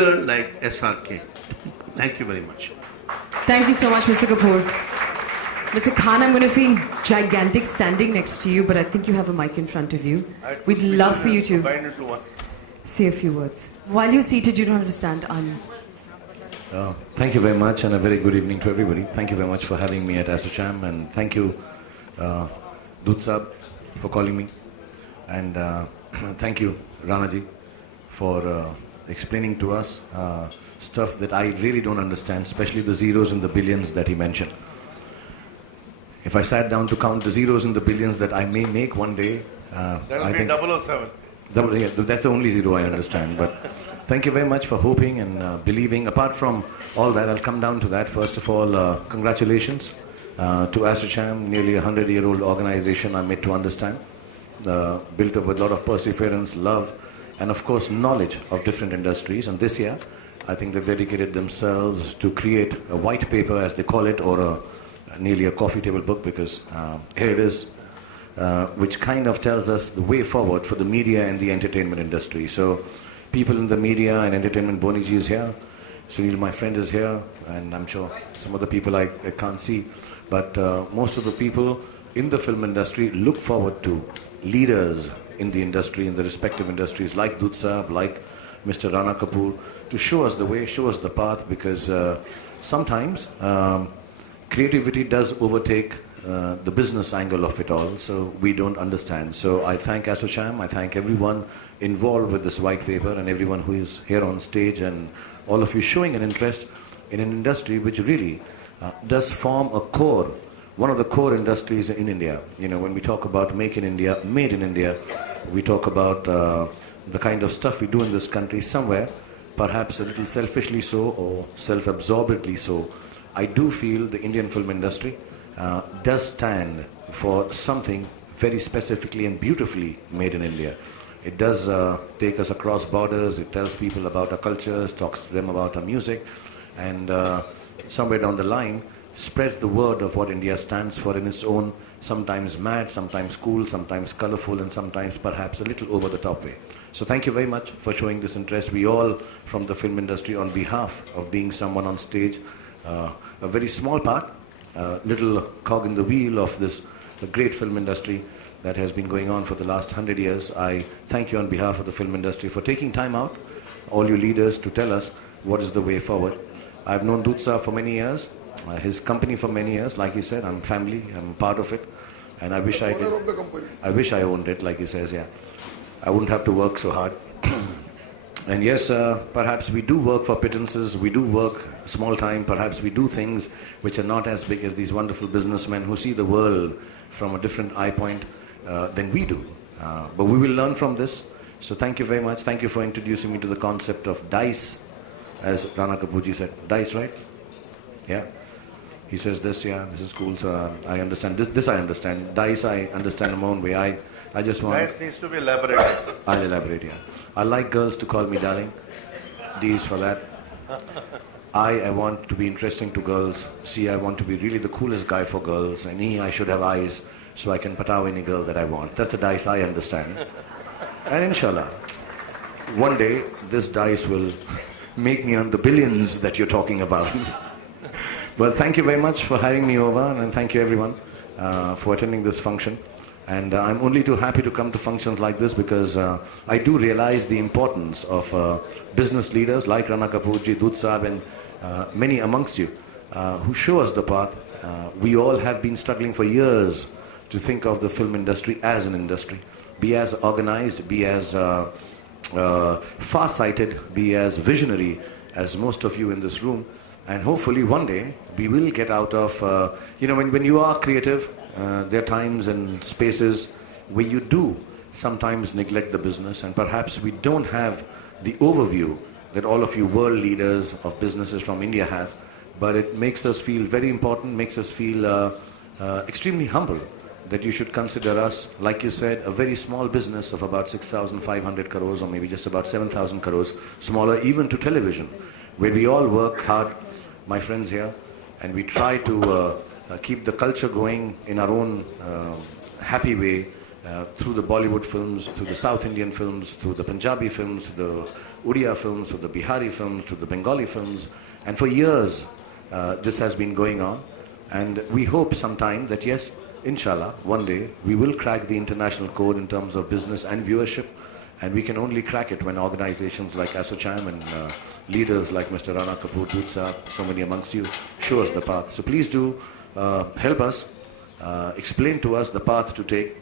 like SRK. Thank you very much. Thank you so much, Mr. Kapoor. Mr. Khan, I'm going to feel gigantic standing next to you, but I think you have a mic in front of you. We'd love for you to say a few words. While you're seated, you don't have to stand. Thank you very much, and a very good evening to everybody. Thank you very much for having me at ASSOCHAM, and thank you, Dud Sahab, for calling me. And thank you, Ranaji, for explaining to us stuff that I really don't understand, especially the zeros and the billions that he mentioned. If I sat down to count the zeros and the billions that I may make one day, that'll be 007. Yeah, that's the only zero I understand. But thank you very much for hoping and believing. Apart from all that, I'll come down to that. First of all, congratulations to ASSOCHAM, nearly a 100-year-old organization, I'm made to understand. Built up with a lot of perseverance, love, and of course knowledge of different industries. And this year, I think they've dedicated themselves to create a white paper, as they call it, or nearly a coffee table book, because here it is, which kind of tells us the way forward for the media and the entertainment industry. So people in the media and entertainment, Boniji is here, Sunil, my friend, is here, and I'm sure some other people I can't see, but most of the people in the film industry look forward to leaders in the industry, in the respective industries, like Dud Sahab, like Mr. Rana Kapoor, to show us the way, show us the path, because sometimes creativity does overtake the business angle of it all, so we don't understand. So I thank ASSOCHAM, I thank everyone involved with this white paper, and everyone who is here on stage, and all of you showing an interest in an industry which really does form a core, one of the core industries in India. You know, when we talk about Make in India, Made in India, we talk about the kind of stuff we do in this country somewhere, perhaps a little selfishly so, or self-absorbedly so. I do feel the Indian film industry does stand for something very specifically and beautifully made in India. It does take us across borders, it tells people about our cultures, talks to them about our music, and somewhere down the line spreads the word of what India stands for in its own, sometimes mad, sometimes cool, sometimes colorful, and sometimes perhaps a little over the top way. So thank you very much for showing this interest. We all from the film industry, on behalf of being someone on stage, a very small part, little cog in the wheel of this great film industry that has been going on for the last 100 years. I thank you on behalf of the film industry for taking time out, all you leaders, to tell us what is the way forward. I've known Dud Sahab for many years, his company for many years. Like he said, I'm family, I'm part of it, and I wish I did. I wish I owned it, like he says, yeah. I wouldn't have to work so hard. And yes, perhaps we do work for pittances, we do work small time, perhaps we do things which are not as big as these wonderful businessmen who see the world from a different eye point than we do. But we will learn from this. So thank you very much. Thank you for introducing me to the concept of dice, as Rana Kapoorji said. Dice, right? Yeah. He says this, yeah, this is cool, so I understand. This I understand. Dice I understand in my own way. I just want... Dice needs to be elaborated. I'll elaborate, yeah. I like girls to call me darling. D is for that. I want to be interesting to girls. C, I want to be really the coolest guy for girls. And E, I should have eyes so I can pataw any girl that I want. That's the dice I understand. And inshallah, one day this dice will make me earn the billions that you're talking about. Well, thank you very much for having me over, and thank you everyone for attending this function. And I'm only too happy to come to functions like this, because I do realize the importance of business leaders like Rana Kapoorji, Dud Sahab, and many amongst you who show us the path. We all have been struggling for years to think of the film industry as an industry. Be as organized, be as far-sighted, be as visionary as most of you in this room. And hopefully one day we will get out of, you know, when you are creative, there are times and spaces where you do sometimes neglect the business, and perhaps we don't have the overview that all of you world leaders of businesses from India have, but it makes us feel very important, makes us feel extremely humble that you should consider us, like you said, a very small business of about 6,500 crores, or maybe just about 7,000 crores, smaller even to television, where we all work hard, my friends here, and we try to keep the culture going in our own happy way, through the Bollywood films, through the South Indian films, through the Punjabi films, through the Odia films, through the Bihari films, through the Bengali films. And for years, this has been going on. And we hope sometime that, yes, inshallah, one day, we will crack the international code in terms of business and viewership. And we can only crack it when organizations like ASSOCHAM and leaders like Mr. Rana Kapoor, Dutsa, so many amongst you, show us the path. So please do help us, explain to us the path to take,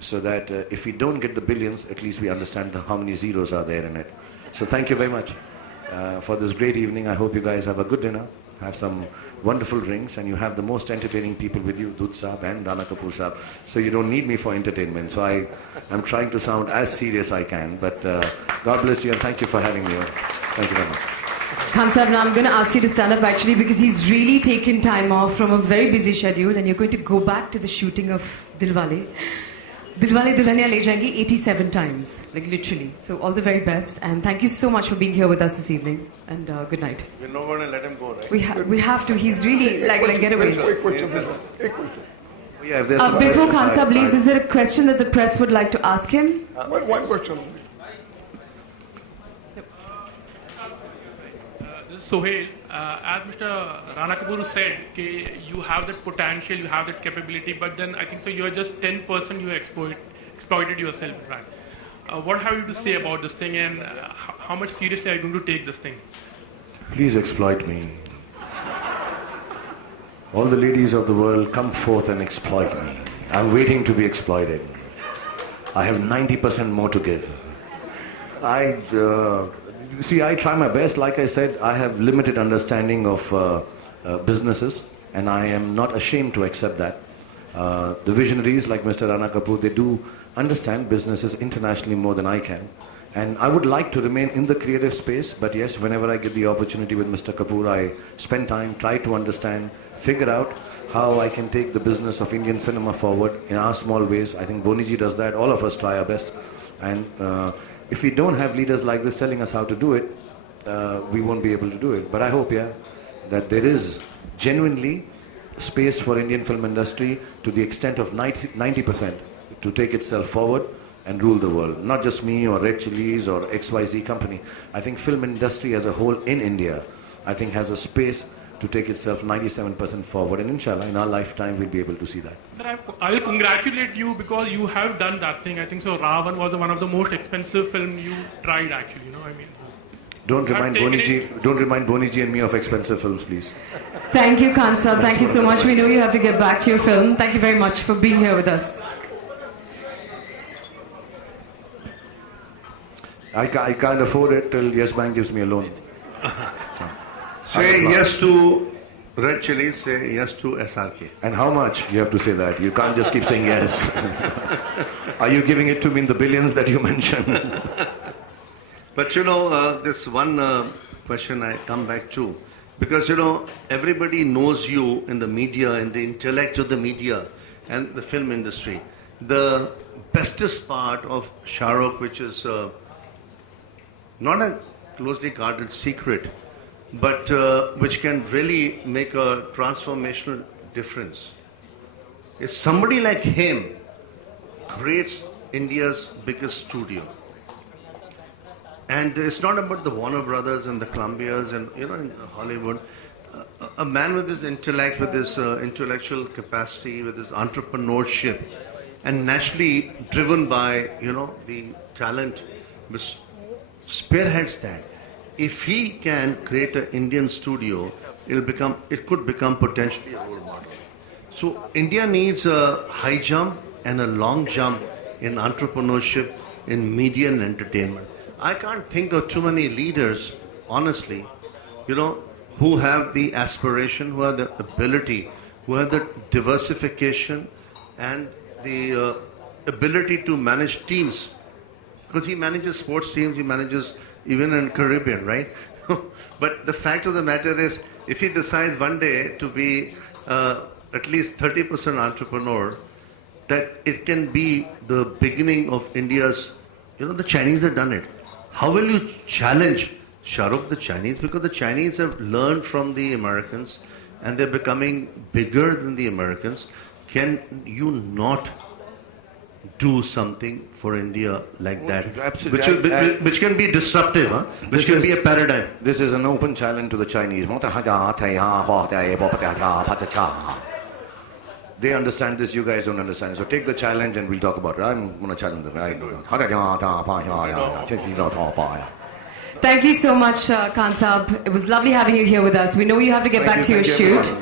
so that if we don't get the billions, at least we understand how many zeros are there in it. So thank you very much for this great evening. I hope you guys have a good dinner, have some wonderful drinks, and you have the most entertaining people with you, Dut Saab and Rana Kapoor Saab. So you don't need me for entertainment. So I'm trying to sound as serious I can. But God bless you and thank you for having me. Thank you very much. Khan Saab, now I'm going to ask you to stand up actually, because he's really taken time off from a very busy schedule, and you're going to go back to the shooting of Dilwale. Dilwale Dulhaniya Le Jayenge 87 times, like literally. So all the very best, and thank you so much for being here with us this evening, and good night. We're not going to let him go, right? We have to. He's really like get away. Quick question, please. Yeah, if there's some Before questions, Khan Saab leaves, is there a question that the press would like to ask him? One question only. This is Sohail. As Mr. Rana Kapoor said, you have that potential, you have that capability, but then I think so you are just 10% you exploited yourself, in fact. What have you to say about this thing, and how much seriously are you going to take this thing? please exploit me. All the ladies of the world, come forth and exploit me. I'm waiting to be exploited. I have 90% more to give. See, I try my best. Like I said, I have limited understanding of businesses, and I am not ashamed to accept that. The visionaries like Mr. Rana Kapoor, they do understand businesses internationally more than I can. And I would like to remain in the creative space, but yes, whenever I get the opportunity with Mr. Kapoor, I spend time, try to understand, figure out how I can take the business of Indian cinema forward in our small ways. I think Boniji does that. All of us try our best. And if we don't have leaders like this telling us how to do it, we won't be able to do it. But I hope, yeah, that there is genuinely space for Indian film industry to the extent of 90% to take itself forward and rule the world. Not just me or Red Chilies or XYZ company. I think film industry as a whole in India, I think has a space to take itself 97% forward, and inshallah in our lifetime we'll be able to see that. Sir, I will congratulate you because you have done that thing. I think so Ravan was one of the most expensive film you tried actually, you know, I mean. Don't remind Boniji and me of expensive films, please. Thank you, Khan Saab. Thank you so much. We know you have to get back to your film. Thank you very much for being here with us. I can't afford it till Yes Bank gives me a loan. Say yes to Red Chilies, say yes to SRK. And how much? You have to say that. You can't just keep saying yes. Are you giving it to me in the billions that you mentioned? But you know, this one question I come back to, because you know, everybody knows you in the media, in the intellect of the media and the film industry. The bestest part of Shahrukh, which is not a closely guarded secret, but which can really make a transformational difference, is somebody like him creates India's biggest studio. And it's not about the Warner Brothers and the Columbias and, you know, in Hollywood. A man with his intellect, with his intellectual capacity, with his entrepreneurship, and naturally driven by, you know, the talent, which spearheads that. If he can create an Indian studio, it could become potentially a role model. So India needs a high jump and a long jump in entrepreneurship, in media and entertainment. I can't think of too many leaders, honestly, you know, who have the aspiration, who have the ability, who have the diversification and the ability to manage teams. Because he manages sports teams, he manages even in Caribbean, right? But the fact of the matter is, if he decides one day to be at least 30% entrepreneur, that it can be the beginning of India's, you know, the Chinese have done it. How will you challenge Shahrukh, the Chinese? Because the Chinese have learned from the Americans and they're becoming bigger than the Americans. Can you not do something for India like that? Absolutely. Which can be disruptive, huh? Which can be a paradigm. This is an open challenge to the Chinese. They understand this, you guys don't understand. So take the challenge and we'll talk about it. I'm going to challenge them. Thank you so much, Khan Saab. It was lovely having you here with us. We know you have to get back to your shoot.